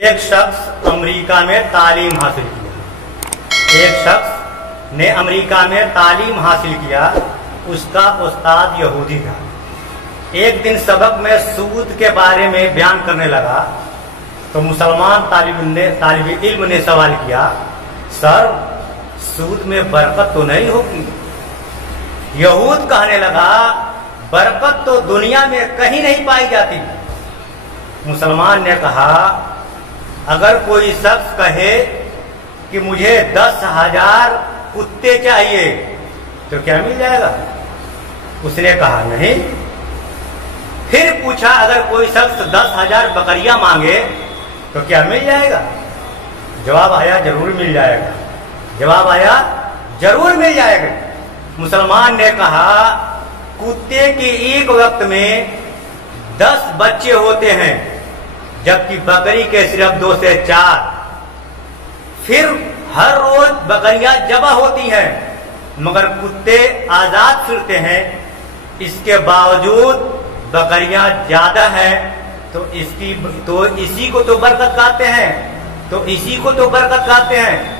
एक शख्स अमेरिका में तालीम हासिल किया। एक शख्स ने अमेरिका में तालीम हासिल किया। उसका उस्ताद यहूदी था। एक दिन सबक में सूद के बारे में बयान करने लगा तो मुसलमान तालिब इल्म ने सवाल किया, सर सूद में बरकत तो नहीं होगी? यहूद कहने लगा, बरकत तो दुनिया में कहीं नहीं पाई जाती। मुसलमान ने कहा, अगर कोई शख्स कहे कि मुझे 10,000 कुत्ते चाहिए तो क्या मिल जाएगा? उसने कहा नहीं। फिर पूछा, अगर कोई शख्स 10,000 बकरियां मांगे तो क्या मिल जाएगा? जवाब आया, जरूर मिल जाएगा। जवाब आया, जरूर मिल जाएगा। मुसलमान ने कहा, कुत्ते की एक वक्त में 10 बच्चे होते हैं, जबकि बकरी के सिर्फ 2 से 4। फिर हर रोज बकरियां जबा होती हैं, मगर कुत्ते आजाद फिरते हैं। इसके बावजूद बकरियां ज्यादा हैं, तो इसी को तो बरकत कहते हैं।